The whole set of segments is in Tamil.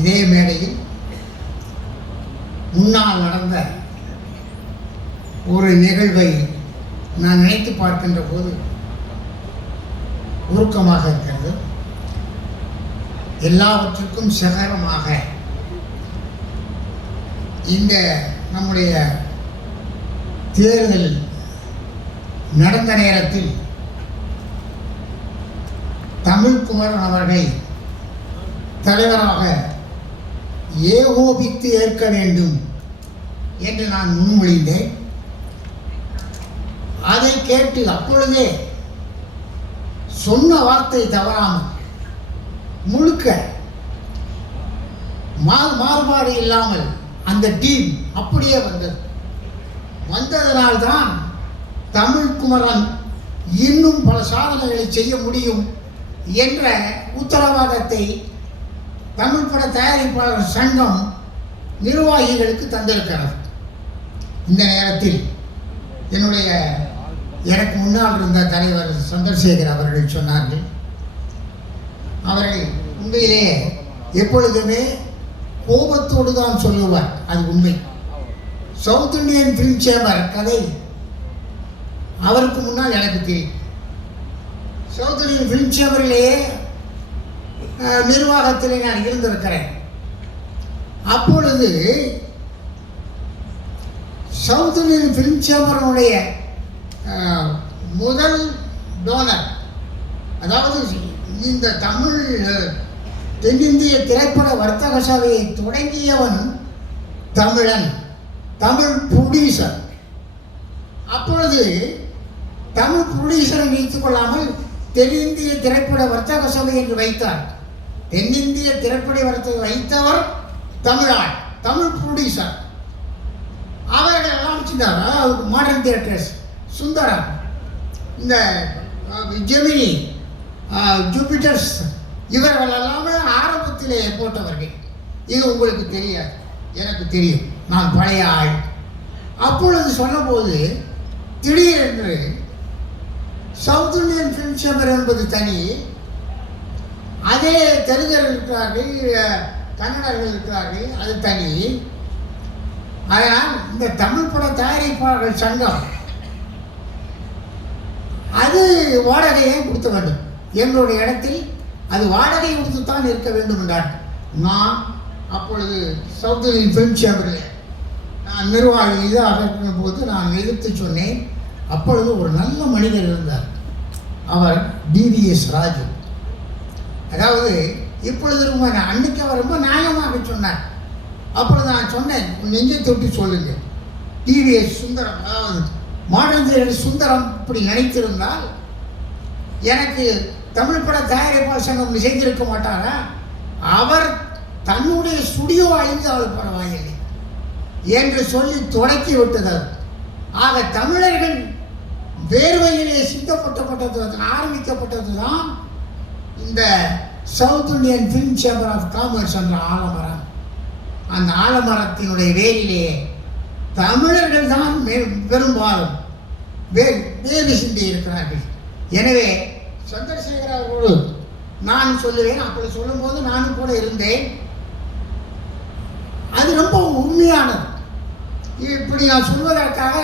இதே மேடையில் முன்னால் நடந்த ஒரு நிகழ்வை நான் நினைத்து பார்க்கின்ற போது உருக்கமாக இருக்கிறது. எல்லாவற்றுக்கும் சிகரமாக இந்த நம்முடைய தேர்தல் நடந்த நேரத்தில் தமிழ்குமரன் அவர்களை தலைவராக ஏகோபித்து ஏற்க வேண்டும் என்று நான் முன்மொழிந்தேன். அதை கேட்டு அப்பொழுதே சொன்ன வார்த்தை தவறாமல் முழுக்க மாறுபாடு இல்லாமல் அந்த டீம் அப்படியே வந்ததனால்தான் தமிழ்குமரன் இன்னும் பல சாதனைகளை செய்ய முடியும் என்ற உத்தரவாதத்தை தமிழ் பட தயாரிப்பாளர் சங்கம் நிர்வாகிகளுக்கு தந்திருக்கிறது. இந்த நேரத்தில் எனக்கு முன்னால் இருந்த தலைவர் சந்திரசேகர் அவர்கள் சொன்னார்கள், அவர்கள் உண்மையிலே எப்பொழுதுமே கோபத்தோடு தான் சொல்லுவார். அது உண்மை. சவுத் இந்தியன் ஃபிலிம் சேம்பர் கதை அவருக்கு முன்னால் எனக்கு தெரியும். சவுத் இந்தியன் ஃபிலிம் சேம்பரிலேயே நிர்வாகத்திலே நான் இருந்திருக்கிறேன். அப்பொழுது சவுத் இந்தியன் ஃபிலிம் சேம்பருடைய முதல் டோனர், அதாவது இந்த தென்னிந்திய திரைப்பட வர்த்தக சபையை தொடங்கியவன் தமிழன், தமிழ் ப்ரொடியூசர். அப்பொழுது தமிழ் ப்ரொடியூசரை வைத்துக் கொள்ளாமல் தென்னிந்திய திரைப்பட வர்த்தக சபை என்று வைத்தார். தென்னிந்திய திரைப்பட வர்த்தக வைத்தவர் தமிழாள், தமிழ் ப்ரொடியூசர். அவர்கள் எல்லாம் சின்னார், அதாவது மாடர்ன் தியேட்டர்ஸ், சுந்தரம், இந்த ஜெமினி, ஜூபிட்டர்ஸ், இவர்கள் எல்லாமே ஆரம்பத்திலே போட்டவர்கள். இது உங்களுக்கு தெரியாது, எனக்கு தெரியும், நான் பழைய ஆள். அப்பொழுது சொன்னபோது திடீரென்று சவுத் இந்தியன் ஃபிலிம் சேம்பர் என்பது தனி, அதே தெலுங்கர்கள் இருக்கிறார்கள், கன்னடர்கள் இருக்கிறார்கள், அது தனி. அதனால் இந்த தமிழ் பட தயாரிப்பாளர்கள் சங்கம் அது வாடகையை கொடுக்க வேண்டும், எங்களுடைய இடத்தில் அது வாடகை கொடுத்துத்தான் இருக்க வேண்டும் என்றார். நான் அப்பொழுது சவுத் இந்தியன் ஃபிலிம் சேம்பரில் நான் நிர்வாகி இதாக இருக்கிற போது நான் எதிர்த்து சொன்னேன். அப்பொழுது ஒரு நல்ல மனிதர் இருந்தார், அவர் டிவிஎஸ் ராஜு. அதாவது இப்பொழுது ரொம்ப அன்னைக்கு அவர் ரொம்ப நியாயமாக சொன்னார். அப்பொழுது நான் சொன்னேன், நெஞ்சை தொட்டு சொல்லுங்க, டிவிஎஸ் சுந்தரம், அதாவது மாடர்ன் சுந்தரம் இப்படி நினைத்திருந்தால் எனக்கு தமிழ் பட தயாரிப்பாளர் சங்கம் செய்திருக்க மாட்டாரா? அவர் தன்னுடைய ஸ்டுடியோ அழிந்தால் பரவாயில்லை என்று சொல்லி தொடக்கி விட்டது. ஆக தமிழர்கள் வேர்வையிலே சிந்தப்பட்டது ஆரம்பிக்கப்பட்டது தான் இந்த south Indian film chamber of commerce என்ற ஆலமரம். அந்த ஆலமரத்தினுடைய வேரிலே தமிழர்கள் தான் பெரும்பாலும் வேறு சிந்தி இருக்கிறார்கள். எனவே சந்திரசேகர் அவர்களோடு நான் சொல்லுவேன், அப்படி சொல்லும்போது நானும் கூட இருந்தேன். அது ரொம்ப உண்மையானது. இப்படி நான் சொல்வதற்காக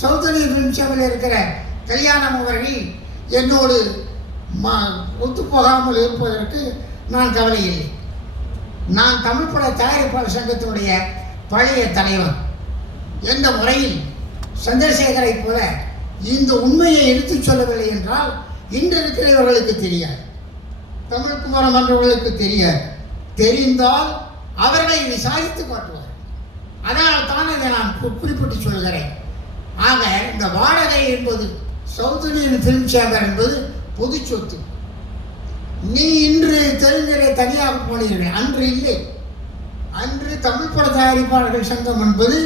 சவுத் இந்தியன் ஃபிலிம் சேம்பரில் இருக்கிற கல்யாணம் அவர்கள் என்னோடு ஒத்துப்போகாமல் இருப்பதற்கு நான் கவலை இல்லை. நான் தமிழ் பட தயாரிப்பாளர் சங்கத்தினுடைய பழைய தலைவர் என்ற முறையில் சந்திரசேகரை போல இந்த உண்மையை எடுத்துச் சொல்லவில்லை என்றால் இன்று இருக்கிறவர்களுக்கு தெரியாது, தமிழ்குமரன் மன்றவர்களுக்கு தெரியாது. தெரிந்தால் அவர்களை விசாரித்து காட்டுவார். அதனால் தான் இதை நான் குறிப்பிட்டு சொல்கிறேன். ஆக இந்த வாடகை என்பது சவுத் இந்தியன் ஃபிலிம் சேம்பர் என்பது பொது சொத்து. நீ இன்று தெலுங்கிலே தனியாக போனீர்கள், அன்று இல்லை. அன்று தமிழ் பட தயாரிப்பாளர்கள் சங்கம் என்பது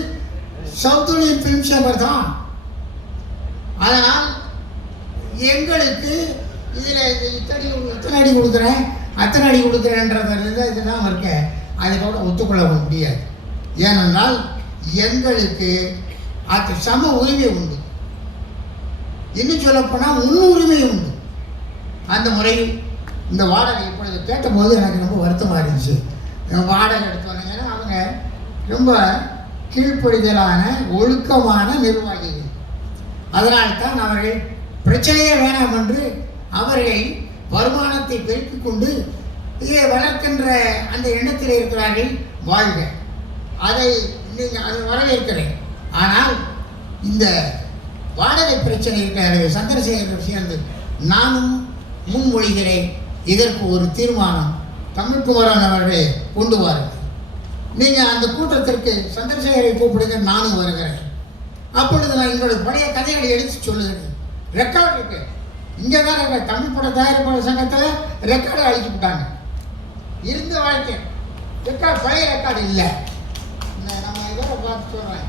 சவுத் இந்தியன் ஃபிலிம் சேம்பர் தான். அதனால் எங்களுக்கு இதில் இத்தனை அடி கொடுக்குறேன், அத்தனை அடி கொடுக்குறேன்றதில் இதுதான் இருக்க, அதை கூட ஒத்துக்கொள்ள முடியாது. ஏனென்றால் எங்களுக்கு அது சம உரிமை உண்டு, இன்னும் சொல்லப்போனால் முன்னுரிமை உண்டு. அந்த முறையில் இந்த வாடகை இப்பொழுது கேட்டபோது எனக்கு ரொம்ப வருத்தமாக இருந்துச்சு. வாடகை எடுத்தோம். ஏன்னா அவங்க ரொம்ப கீழ்ப்படிதலான ஒழுக்கமான நிர்வாகிகள். அதனால்தான் அவர்கள் பிரச்சனையே வேணாம் என்று அவர்களை வருமானத்தை பெருக்கிக் கொண்டு இதை வளர்க்கின்ற அந்த எண்ணத்தில் இருக்கிறார்கள். வாழ்க, அதை அதை வரவேற்கிறேன். ஆனால் இந்த வாடகை பிரச்சனை இருக்கிற சந்திரசேகர் சேர்ந்து நானும் முன்மொழிகிறேன். இதற்கு ஒரு தீர்மானம் தமிழ்குமரன் அவர்களே கொண்டு வாருங்கள். நீங்கள் அந்த கூட்டத்திற்கு சந்திரசேகரை கூப்பிடுங்க, நானும் வருகிறேன். அப்பொழுது நான் எங்களுடைய பழைய கதைகளை எடுத்து சொல்லுகிறேன். ரெக்கார்டு இருக்கு, இங்கே தான் இருக்க தமிழ் பட தயாரிப்பாளர் சங்கத்தில் ரெக்கார்டை அழிச்சு விட்டாங்க. இருந்த வாழ்க்கை ரெக்கார்டு பழைய ரெக்கார்டு இல்லை. நம்ம இதோட பார்த்து சொல்கிறேன்.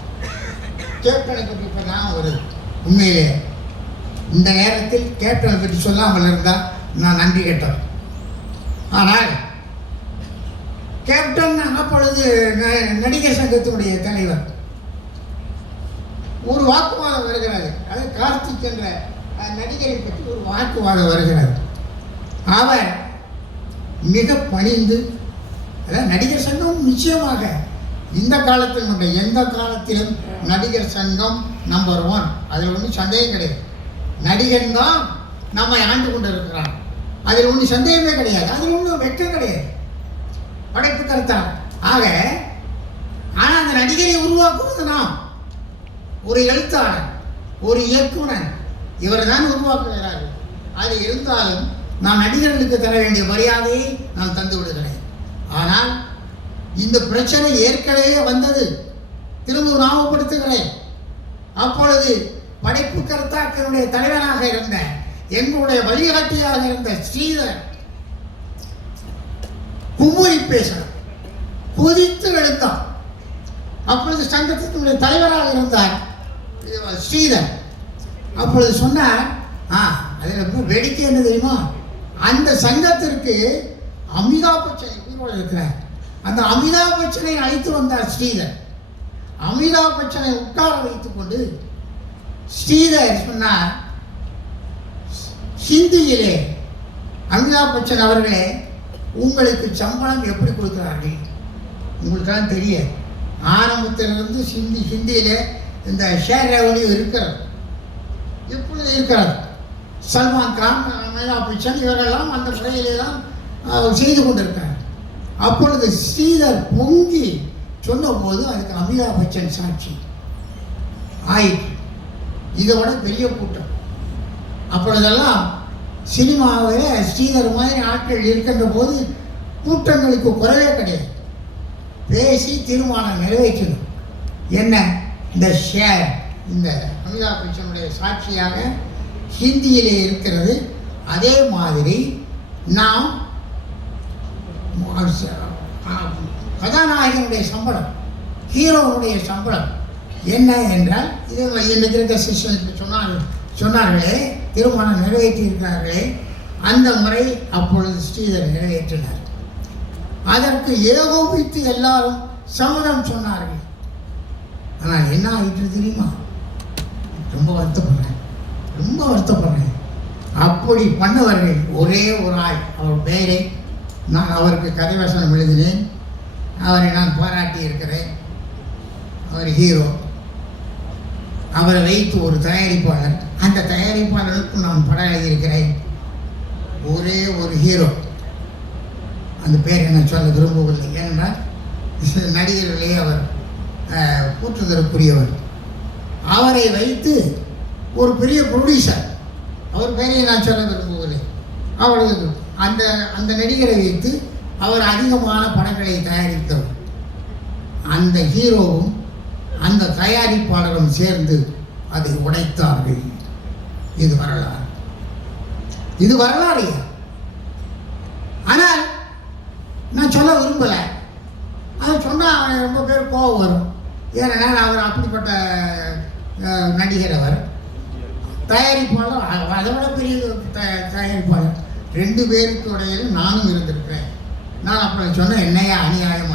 கேப்டனை பற்றி இப்போ நான் வருது. உண்மையிலே இந்த நேரத்தில் கேப்டனை பற்றி சொல்லாமல் இருந்தால் நான் நன்றி கேட்டேன். ஆனால் கேப்டன் அப்பொழுது நடிகர் சங்கத்தினுடைய தலைவர். ஒரு வாக்குவாதம் வருகிறது. அது கார்த்திக் என்ற நடிகரை பற்றி ஒரு வாக்குவாதம் வருகிறது. அவர் மிக பணிந்து, அதாவது நடிகர் சங்கம் நிச்சயமாக இந்த காலத்தில் உள்ள எந்த காலத்திலும் நடிகர் சங்கம் நம்பர் 1, அதில் ஒன்றும் சந்தேகம் கிடையாது. நடிகன் தான் நம்மை ஆண்டு கொண்டு இருக்கிறான், அதில் ஒன்றும் சந்தேகமே கிடையாது. அதில் ஒன்றும் வெட்கம் கிடையாது, படைப்பு கருத்தான். ஆக ஆனால் அந்த நடிகரை உருவாக்குவது நாம், ஒரு எழுத்தாளர், ஒரு இயக்குனர், இவர் தான் உருவாக்குகிறார்கள். அது இருந்தாலும் நான் நடிகர்களுக்கு தர வேண்டிய மரியாதையை நான் தந்து விடுகிறேன். ஆனால் இந்த பிரச்சனை ஏற்கனவே வந்தது, திரும்ப ஞாபகப்படுத்துகிறேன். அப்பொழுது படைப்பு கர்த்தாக்களுடைய தலைவராக இருந்த, எங்களுடைய வழிகாட்டியாக இருந்த ஸ்ரீதர் குமுறி பேசணும், கொதித்து எழுந்தார். அப்பொழுது சங்கத்தினுடைய தலைவராக இருந்தார் ஸ்ரீதர். அப்பொழுது சொன்னார், அதில் ரொம்ப வேடிக்கை என்ன தெரியுமா, அந்த சங்கத்திற்கு அமிதாப் பச்சனை உயிரோடு இருக்கிறார். அந்த அமிதாப் பச்சனை அழைத்து வந்தார் ஸ்ரீதர். அமிதாப் பச்சனை உட்கார வைத்துக் கொண்டு ஸ்ரீதர் சொன்னார் ஹிந்தியிலே, அமிதாப் பச்சன் அவர்களே, உங்களுக்கு சம்பளம் எப்படி கொடுக்குறார்கள் உங்களுக்கெல்லாம் தெரியாது. ஆரம்பத்திலிருந்து ஹிந்தியிலே இந்த ஷேர் ரெவன்யூ இருக்கிறது, இப்பொழுது இருக்கிறது. சல்மான் கான், அமிதாப் பச்சன் இவரெல்லாம் அந்த முறையிலே தான் செய்து கொண்டிருக்கிறார். அப்பொழுது ஸ்ரீதர் பொங்கி சொன்னபோது அதுக்கு அமிதாப் பச்சன் சாட்சி ஆயிற்று. இதை விட பெரிய கூட்டம். அப்பொழுதெல்லாம் சினிமாவில் ஸ்ரீதர் மாதிரி ஆட்கள் இருக்கின்ற போது கூட்டங்களுக்கு குறைவே கிடையாது. பேசி தீர்மானம் நிறைவேற்றணும். என்ன, இந்த ஷேர், இந்த அமிதாப் பச்சனுடைய சாட்சியாக ஹிந்தியிலே இருக்கிறது. அதே மாதிரி நாம் கதாநாயகனுடைய சம்பளம், ஹீரோனுடைய சம்பளம் என்ன என்றால், இது இன்னைக்கு இருக்க சிஸ்டத்துக்கு சொன்னார்களே, திருமணம் நிறைவேற்றி இருக்கிறார்களே, அந்த முறை அப்பொழுது ஸ்ரீதர் நிறைவேற்றினார். அதற்கு ஏகோபித்து எல்லாரும் சம்மதம் சொன்னார்கள். ஆனால் என்ன ஆயிற்று தெரியுமா? ரொம்ப வருத்தப்படுறேன். அப்படி பண்ணவர்கள் ஒரே ஒரு ஆள், அவர் பெயரை நான் அவருக்கு கதைவசனம் எழுதினேன், அவரை நான் பாராட்டி இருக்கிறேன். அவர் ஹீரோ. அவரை வைத்து ஒரு தயாரிப்பாளர், அந்த தயாரிப்பாளருக்கு நான் படம் எழுதியிருக்கிறேன். ஒரே ஒரு ஹீரோ, அந்த பேர் என்ன சொல்ல விரும்பவில்லை, ஏனென்றால் நடிகர்களே அவர் கூற்றுதலுக்குரியவர். அவரை வைத்து ஒரு பெரிய ப்ரொடியூசர், அவர் பெயரை நான் சொல்ல விரும்பவில்லை, அவரது அந்த நடிகரை வைத்து அவர் அதிகமான படங்களை தயாரித்தவர். அந்த ஹீரோவும் அந்த தயாரிப்பாளரும் சேர்ந்து அதை உடைத்தார்கள். இது வரலாறு. ஆனால் நான் சொல்ல விரும்பலை. அதை சொன்னால் ரொம்ப பேர் கோபம் வரும். ஏனென்றால் அவர் அப்படிப்பட்ட நடிகர், அவர் தயாரிப்பாளர், அதை விட பெரிய தயாரிப்பாளர். 2 பேருக்கு இடையிலும் நானும் இருந்திருக்கிறேன். நான் அப்படி சொன்ன என்னையா அநியாயம்